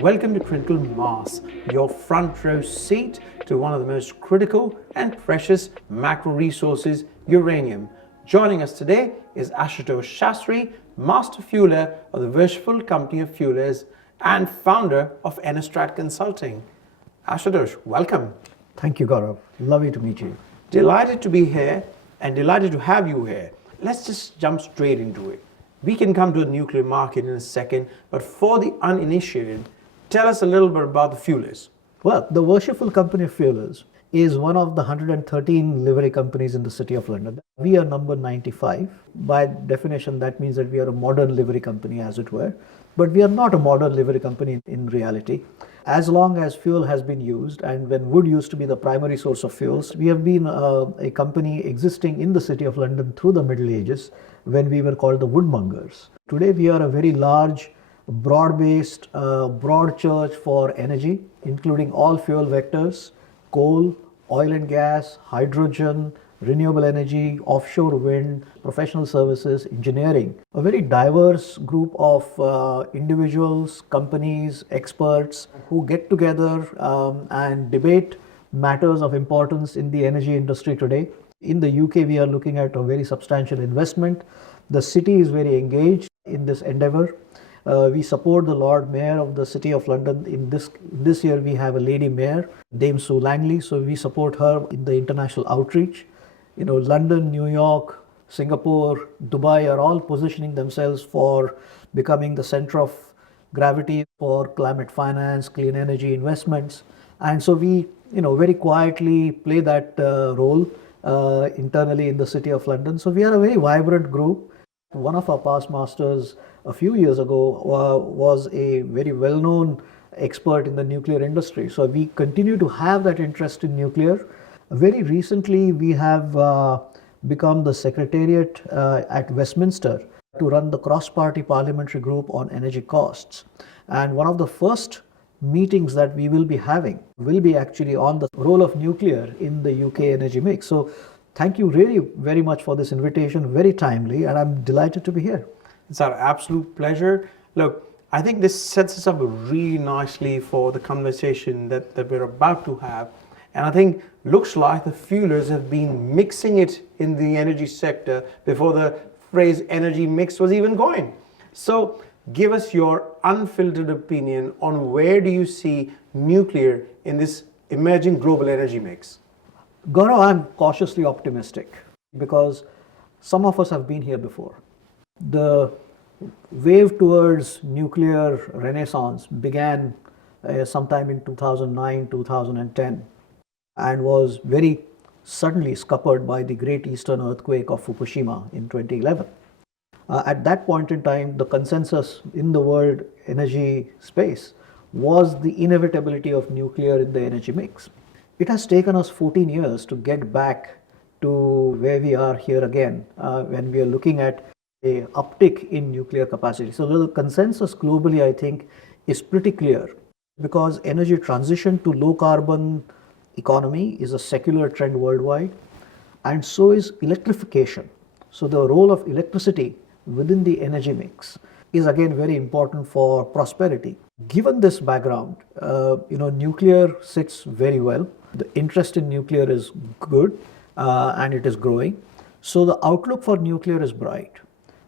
Welcome to Critical Mass, your front row seat to one of the most critical and precious macro resources, uranium. Joining us today is Ashutosh Shastri, Master Fueler of the Worshipful Company of Fuellers and founder of Enestrat Consulting. Ashutosh, welcome. Thank you, Gaurav. Lovely to meet you. Delighted to be here and delighted to have you here. Let's just jump straight into it. We can come to the nuclear market in a second, but for the uninitiated, tell us a little bit about the fuelers. Well, the Worshipful Company of Fuellers is one of the 113 livery companies in the City of London. We are number 95. By definition, that means that we are a modern livery company, as it were. But we are not a modern livery company in reality. As long as fuel has been used, and when wood used to be the primary source of fuels, we have been a company existing in the City of London through the Middle Ages when we were called the woodmongers. Today, we are a very large, broad-based, broad church for energy, including all fuel vectors, coal, oil and gas, hydrogen, renewable energy, offshore wind, professional services, engineering. A very diverse group of individuals, companies, experts who get together and debate matters of importance in the energy industry today. In the UK, we are looking at a very substantial investment. The city is very engaged in this endeavor. We support the Lord Mayor of the City of London. In this year, we have a lady mayor, Dame Sue Langley, so we support her in the international outreach. You know, London, New York, Singapore, Dubai are all positioning themselves for becoming the center of gravity for climate finance, clean energy investments. And so we, very quietly play that role internally in the City of London. So we are a very vibrant group. One of our past masters a few years ago was a very well-known expert in the nuclear industry. So we continue to have that interest in nuclear. Very recently, we have become the secretariat at Westminster to run the cross-party parliamentary group on energy costs. And one of the first meetings that we will be having will be actually on the role of nuclear in the UK energy mix. So thank you really very much for this invitation, very timely, and I'm delighted to be here. It's our absolute pleasure. Look, I think this sets us up really nicely for the conversation that we're about to have. And I think looks like the fuelers have been mixing it in the energy sector before the phrase energy mix was even coined. So give us your unfiltered opinion on where do you see nuclear in this emerging global energy mix? Gaurav, I'm cautiously optimistic because some of us have been here before. The wave towards nuclear renaissance began sometime in 2009, 2010 and was very suddenly scuppered by the great eastern earthquake of Fukushima in 2011. At that point in time, the consensus in the world energy space was the inevitability of nuclear in the energy mix. It has taken us 14 years to get back to where we are here again when we are looking at a uptick in nuclear capacity. So the consensus globally, I think, is pretty clear because energy transition to low carbon economy is a secular trend worldwide, and so is electrification. So the role of electricity within the energy mix is again very important for prosperity. Given this background, nuclear sits very well. The interest in nuclear is good and it is growing. So the outlook for nuclear is bright.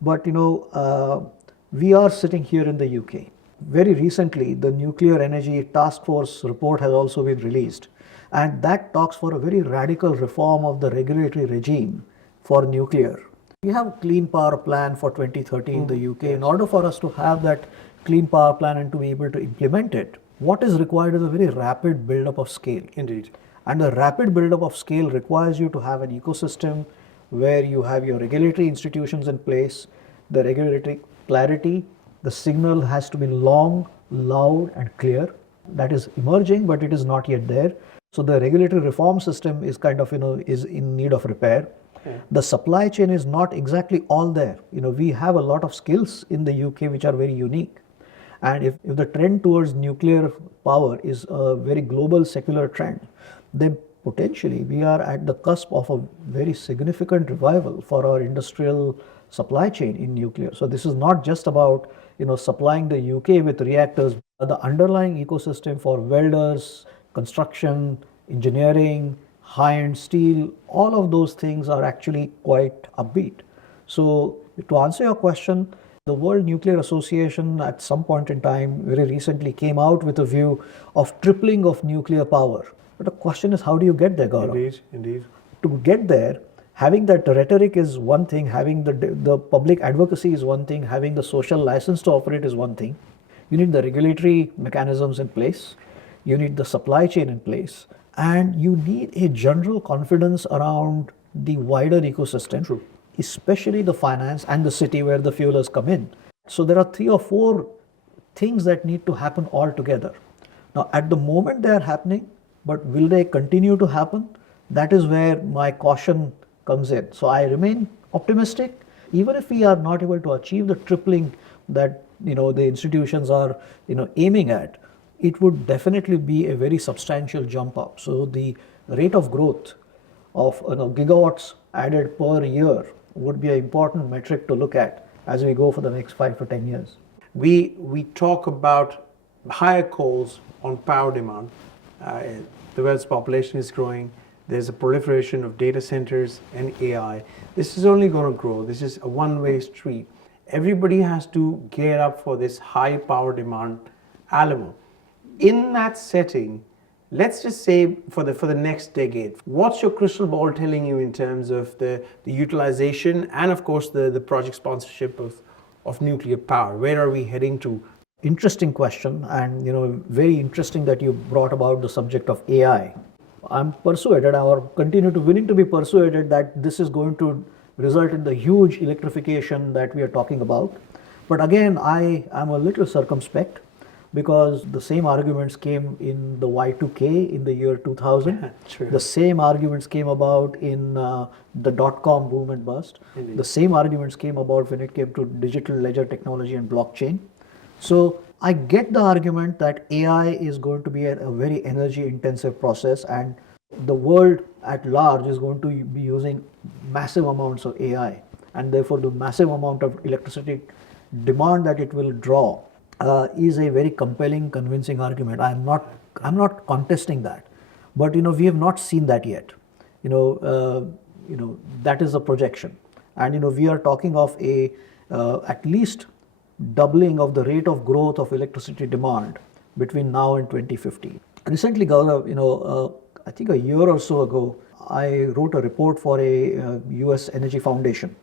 But we are sitting here in the UK. Very recently, the Nuclear Energy Task Force report has also been released. And that talks for a very radical reform of the regulatory regime for nuclear. We have a clean power plan for 2030 in the UK. In order for us to have that clean power plan and to be able to implement it, what is required is a very rapid buildup of scale. Indeed. And the rapid buildup of scale requires you to have an ecosystem where you have your regulatory institutions in place, the regulatory clarity, the signal has to be long, loud and clear. That is emerging, but it is not yet there. So the regulatory reform system is kind of, is in need of repair. Okay. The supply chain is not exactly all there. We have a lot of skills in the UK which are very unique. And if the trend towards nuclear power is a very global secular trend, then potentially we are at the cusp of a very significant revival for our industrial supply chain in nuclear. So this is not just about supplying the UK with reactors. The underlying ecosystem for welders, construction, engineering, high-end steel, all of those things are actually quite upbeat. So to answer your question, the World Nuclear Association at some point in time very recently came out with a view of tripling of nuclear power. But the question is, how do you get there, Gaurav? Indeed, indeed. To get there, having that rhetoric is one thing, having the public advocacy is one thing, having the social license to operate is one thing. You need the regulatory mechanisms in place, you need the supply chain in place, and you need a general confidence around the wider ecosystem. True. Especially the finance and the city where the fuelers come in. So there are 3 or 4 things that need to happen all together. Now at the moment they are happening, but will they continue to happen? That is where my caution comes in. So I remain optimistic, even if we are not able to achieve the tripling that the institutions are aiming at. It would definitely be a very substantial jump up. So the rate of growth of gigawatts added per year would be an important metric to look at as we go for the next 5 to 10 years. We talk about higher calls on power demand. The world's population is growing. There's a proliferation of data centers and AI. This is only going to grow. This is a one-way street. Everybody has to gear up for this high power demand element. In that setting, let's just say for the next decade, what's your crystal ball telling you in terms of the utilization and of course the project sponsorship of nuclear power? Where are we heading to? Interesting question, and very interesting that you brought about the subject of AI. I'm persuaded, or continue to willing to be persuaded, that this is going to result in the huge electrification that we are talking about. But again, I am a little circumspect, because the same arguments came in the Y2K in the year 2000. True. The same arguments came about in the dot-com boom and bust. Indeed. The same arguments came about when it came to digital ledger technology and blockchain. So I get the argument that AI is going to be a very energy intensive process, and the world at large is going to be using massive amounts of AI, and therefore the massive amount of electricity demand that it will draw is a very compelling, convincing argument. I'm not contesting that, but we have not seen that yet. That is a projection, and we are talking of a at least doubling of the rate of growth of electricity demand between now and 2050. Recently, Gaurav, I think a year or so ago, I wrote a report for a US Energy Foundation.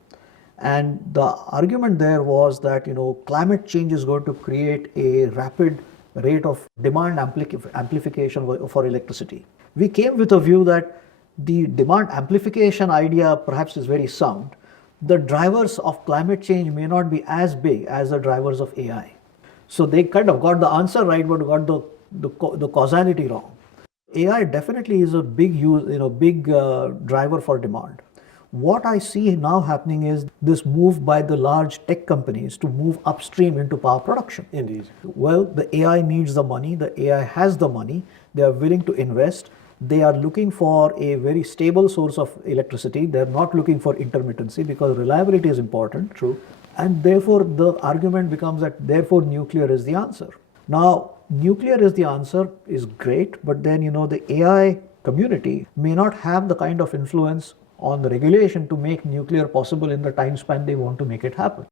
And the argument there was that climate change is going to create a rapid rate of demand amplification for electricity. We came with a view that the demand amplification idea perhaps is very sound. The drivers of climate change may not be as big as the drivers of AI. So they kind of got the answer right, but got the causality wrong. AI definitely is a big driver for demand. What I see now happening is this move by the large tech companies to move upstream into power production. Indeed. Well, the AI needs the money, the AI has the money, they are willing to invest, they are looking for a very stable source of electricity, they are not looking for intermittency because reliability is important. True. And therefore the argument becomes that therefore nuclear is the answer. Now, nuclear is the answer is great, but then the AI community may not have the kind of influence on the regulation to make nuclear possible in the time span they want to make it happen.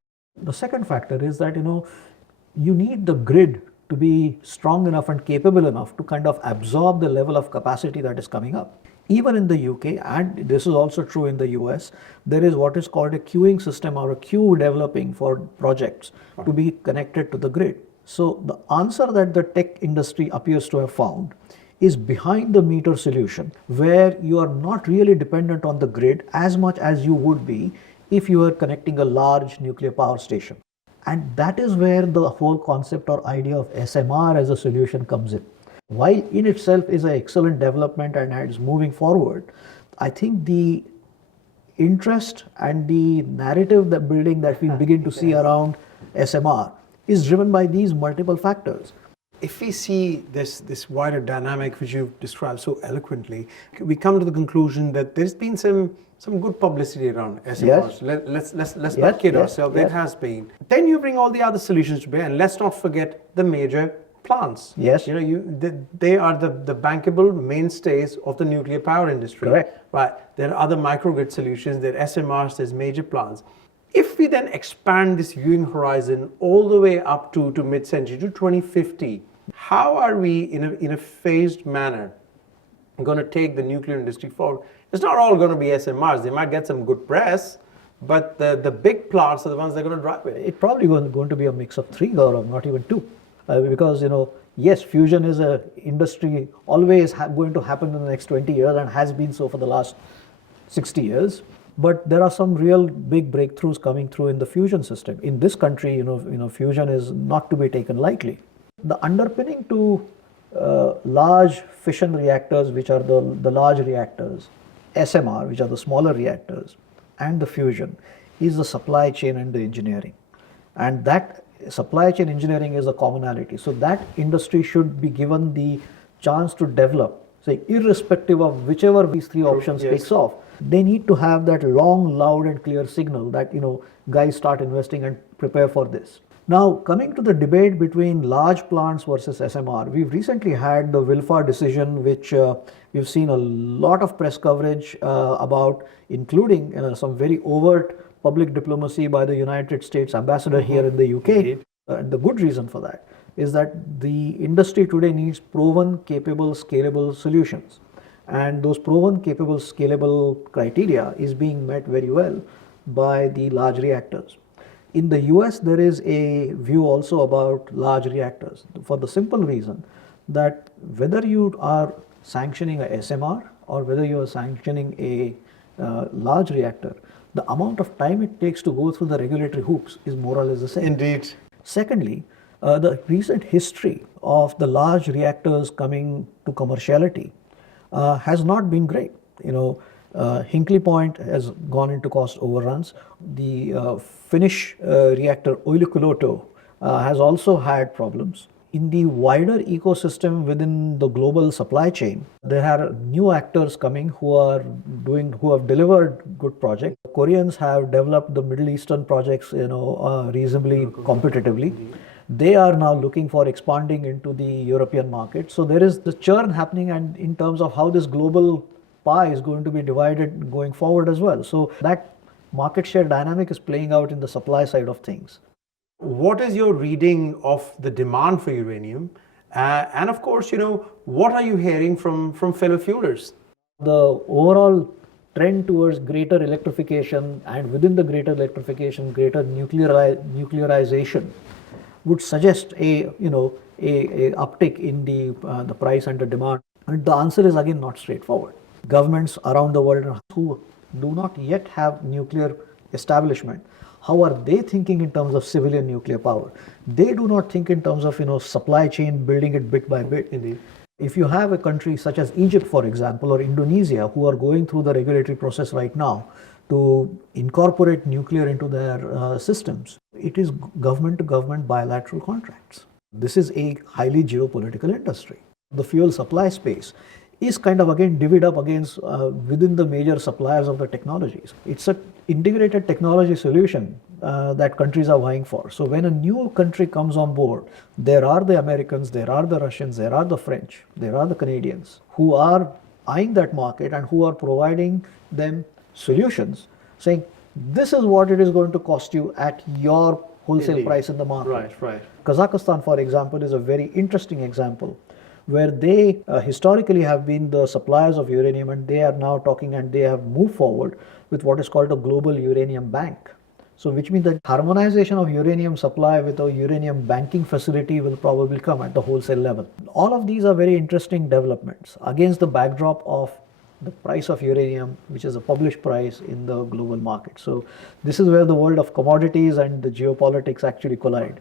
The second factor is that you need the grid to be strong enough and capable enough to kind of absorb the level of capacity that is coming up. Even in the UK, and this is also true in the US, there is what is called a queuing system or a queue developing for projects to be connected to the grid. So the answer that the tech industry appears to have found is behind the meter solution, where you are not really dependent on the grid as much as you would be if you were connecting a large nuclear power station. And that is where the whole concept or idea of SMR as a solution comes in. While in itself is an excellent development and is moving forward, I think the interest and the narrative that building that we begin to see around SMR is driven by these multiple factors. If we see this wider dynamic which you've described so eloquently, we come to the conclusion that there's been some good publicity around SMRs. Yes. Let's Yes, not kid yes, ourselves. yes. It has been. Then you bring all the other solutions to bear, and let's not forget the major plants. Yes. You know, they are the bankable mainstays of the nuclear power industry. Correct. Right. There are other microgrid solutions. There are SMRs. There's major plants. If we then expand this viewing horizon all the way up to mid-century, to 2050, how are we in a phased manner going to take the nuclear industry forward? It's not all going to be SMRs. They might get some good press, but the big plants are the ones that are going to drive it. It's probably going to be a mix of three, Gaurav, not even two. Because, yes, fusion is a industry always going to happen in the next 20 years and has been so for the last 60 years. But there are some real big breakthroughs coming through in the fusion system. In this country, fusion is not to be taken lightly. The underpinning to large fission reactors, which are the large reactors, SMR, which are the smaller reactors, and the fusion, is the supply chain and the engineering. And that supply chain engineering is a commonality. So that industry should be given the chance to develop, say, irrespective of whichever these three options Yes. takes off. They need to have that long, loud and clear signal that, guys, start investing and prepare for this. Now, coming to the debate between large plants versus SMR, we've recently had the Wilfar decision, which we've seen a lot of press coverage about, including some very overt public diplomacy by the United States ambassador here in the UK. The good reason for that is that the industry today needs proven, capable, scalable solutions. And those proven, capable, scalable criteria is being met very well by the large reactors. In the US, there is a view also about large reactors for the simple reason that whether you are sanctioning a SMR or whether you are sanctioning a large reactor, the amount of time it takes to go through the regulatory hoops is more or less the same. Indeed. Secondly, the recent history of the large reactors coming to commerciality has not been great. Hinkley Point has gone into cost overruns. The Finnish reactor Olkiluoto has also had problems. In the wider ecosystem within the global supply chain, there are new actors coming who have delivered good projects. Koreans have developed the Middle Eastern projects, reasonably competitively. They are now looking for expanding into the European market. So there is the churn happening, and in terms of how this global pie is going to be divided going forward as well. So that market share dynamic is playing out in the supply side of things. What is your reading of the demand for uranium? And of course, what are you hearing from fellow fuelers? The overall trend towards greater electrification, and within the greater electrification, greater nuclearization would suggest a uptick in the price and the demand. And the answer is again not straightforward. Governments around the world who do not yet have nuclear establishment, how are they thinking in terms of civilian nuclear power? They do not think in terms of supply chain, building it bit by bit. Indeed. If you have a country such as Egypt, for example, or Indonesia, who are going through the regulatory process right now to incorporate nuclear into their systems, it is government to government bilateral contracts. This is a highly geopolitical industry. The fuel supply space is kind of again divvied up against within the major suppliers of the technologies. It's an integrated technology solution that countries are vying for. So when a new country comes on board, there are the Americans, there are the Russians, there are the French, there are the Canadians who are eyeing that market and who are providing them solutions, saying this is what it is going to cost you at your wholesale Indeed. price in the market. Right. Kazakhstan, for example, is a very interesting example where they historically have been the suppliers of uranium, and they are now talking and they have moved forward with what is called a global uranium bank. So which means that harmonization of uranium supply with a uranium banking facility will probably come at the wholesale level. All of these are very interesting developments against the backdrop of the price of uranium, which is a published price in the global market. So this is where the world of commodities and the geopolitics actually collide.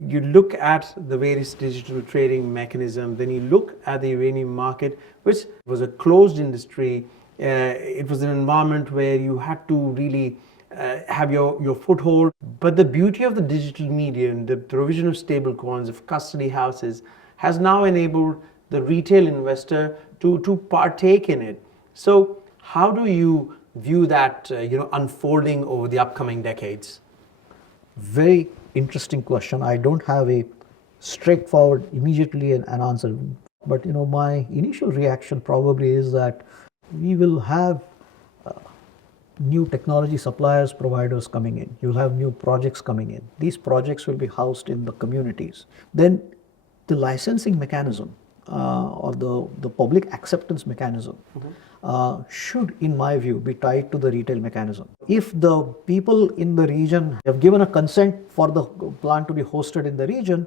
You look at the various digital trading mechanisms, then you look at the uranium market, which was a closed industry. It was an environment where you had to really have your foothold. But the beauty of the digital medium, the provision of stable coins, of custody houses, has now enabled the retail investor to partake in it. So how do you view that unfolding over the upcoming decades? Very interesting question. I don't have a straightforward immediately an answer, but my initial reaction probably is that we will have new technology suppliers, providers coming in. You'll have new projects coming in. These projects will be housed in the communities. Then the licensing mechanism or the public acceptance mechanism should, in my view, be tied to the retail mechanism. If the people in the region have given a consent for the plant to be hosted in the region,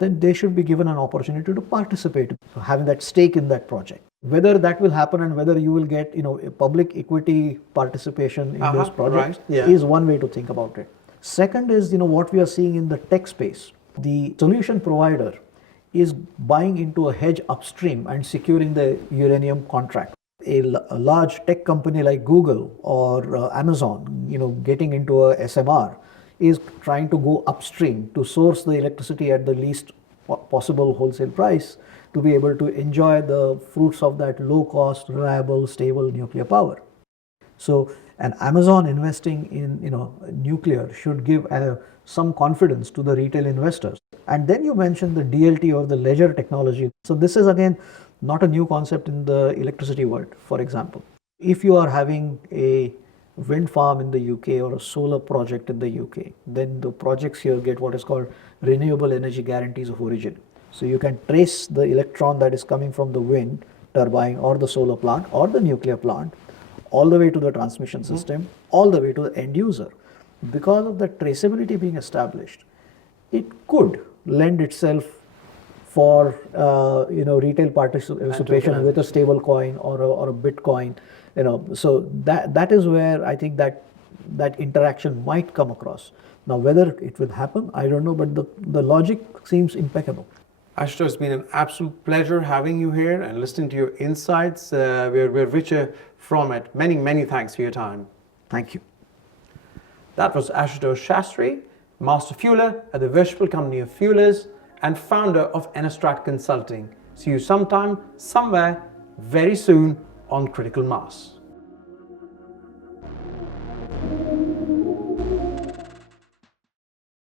then they should be given an opportunity to participate, having that stake in that project. Whether that will happen and whether you will get a public equity participation in those projects is one way to think about it. Second is what we are seeing in the tech space. The solution provider is buying into a hedge upstream and securing the uranium contract. A large tech company like Google or Amazon, getting into a SMR, is trying to go upstream to source the electricity at the least possible wholesale price to be able to enjoy the fruits of that low cost, reliable, stable nuclear power. So an Amazon investing in nuclear should give some confidence to the retail investors. And then you mentioned the DLT or the ledger technology. So this is again not a new concept in the electricity world. For example, if you are having a wind farm in the UK or a solar project in the UK, then the projects here get what is called renewable energy guarantees of origin. So you can trace the electron that is coming from the wind turbine or the solar plant or the nuclear plant all the way to the transmission system, all the way to the end user. Because of the traceability being established, it could lend itself for retail participation with a stable coin or a Bitcoin. So that is where I think that interaction might come across. Now, whether it will happen, I don't know, but the logic seems impeccable. Ashutosh, it's been an absolute pleasure having you here and listening to your insights. We're richer from it. Many, many thanks for your time. Thank you. That was Ashutosh Shastri, Master Fueler at the Worshipful Company of Fuellers and founder of Enostrat Consulting. See you sometime, somewhere, very soon on Critical Mass.